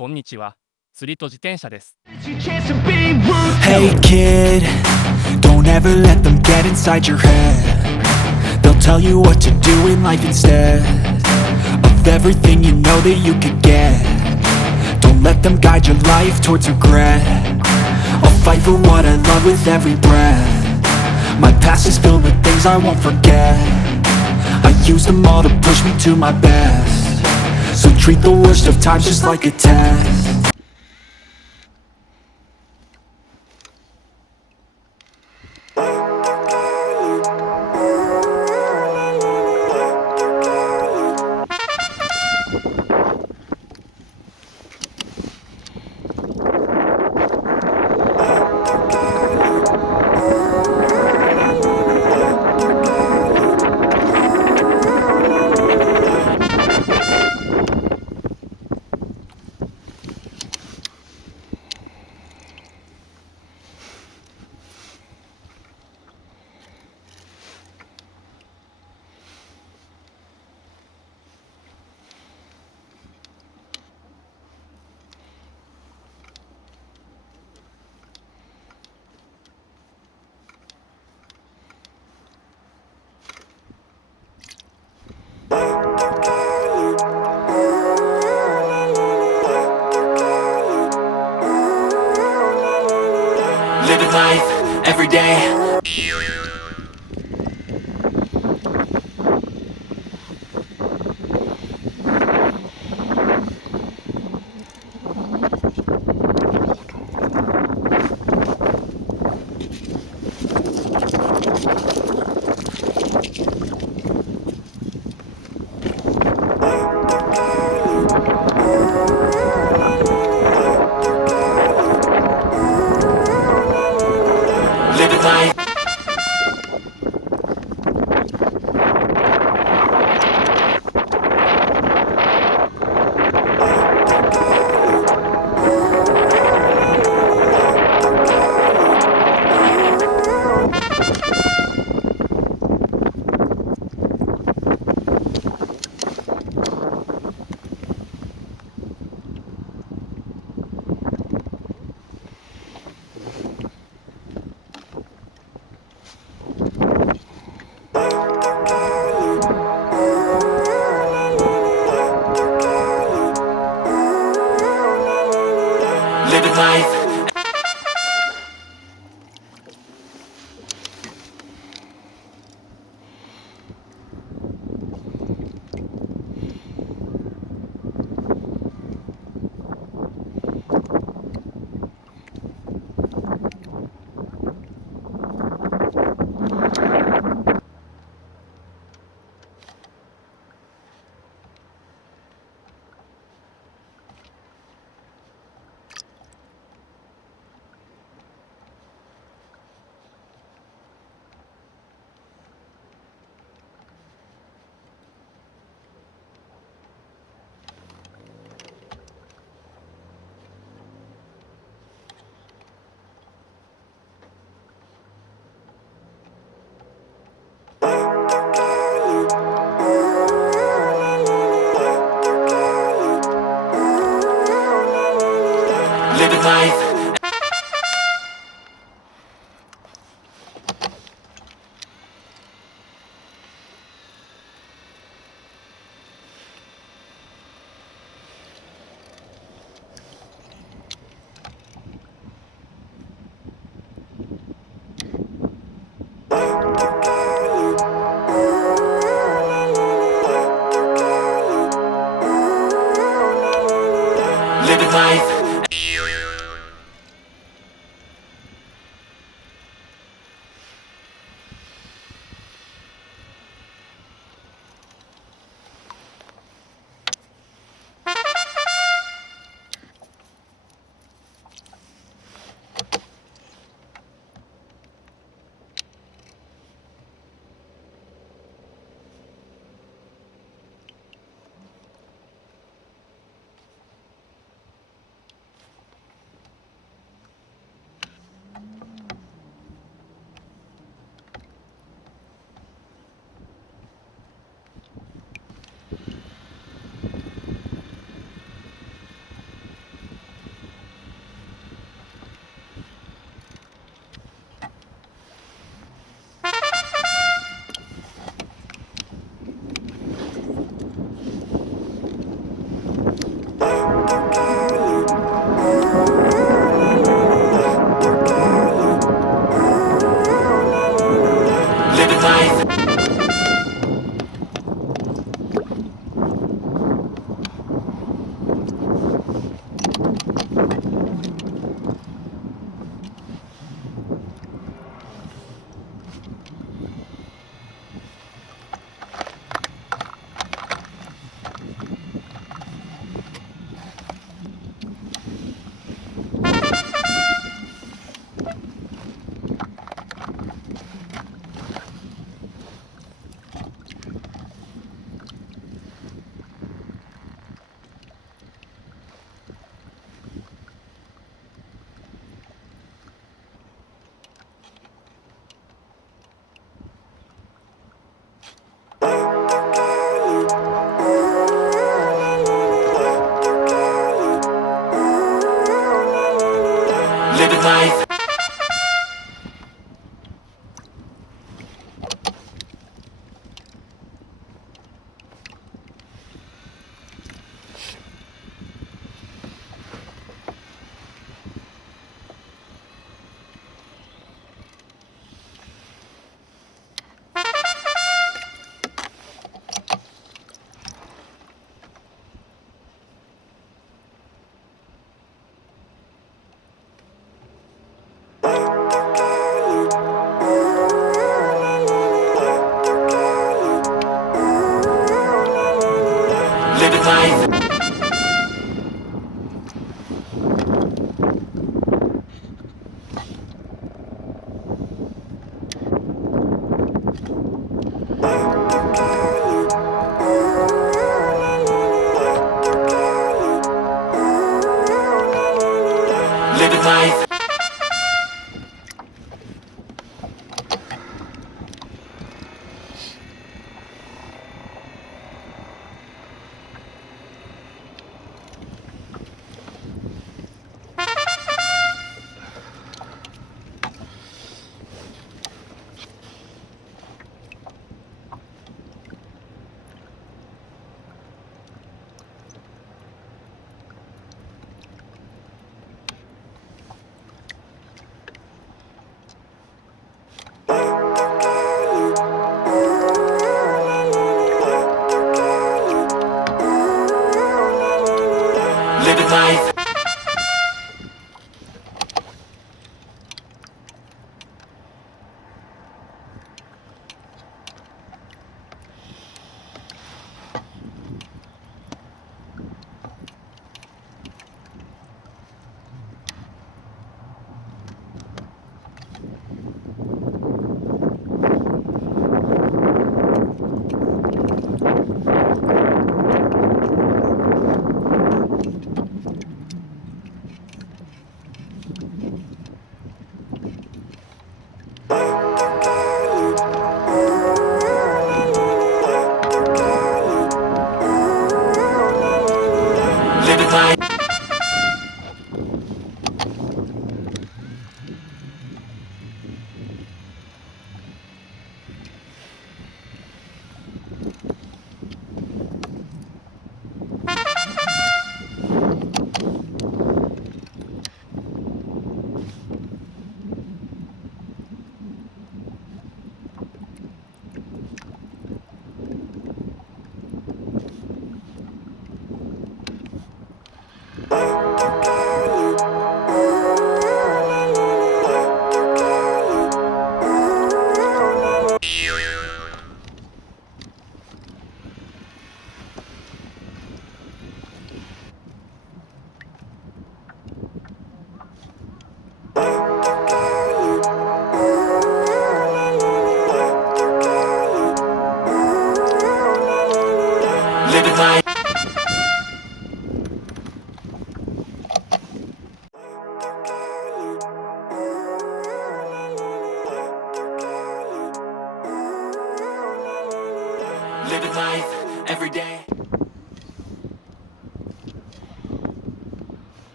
こんにちは。釣りと自転車です。Hey kid, don't ever let them get inside your head. They'll tell you what to do in life instead of everything you know that you could get. Don't let them guide your life towards regret. I'll fight for what I love with every breath. My past is filled with things I won't forget. I use them all to push me to my best. So treat the worst of times just like a test. Living life every day. Living life. Living life. Living life. Living life. Living life. Living life. Living life. Living life. Living life.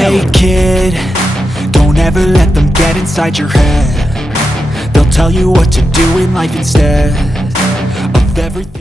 Hey kid, don't ever let them get inside your head. They'll tell you what to do in life instead of everything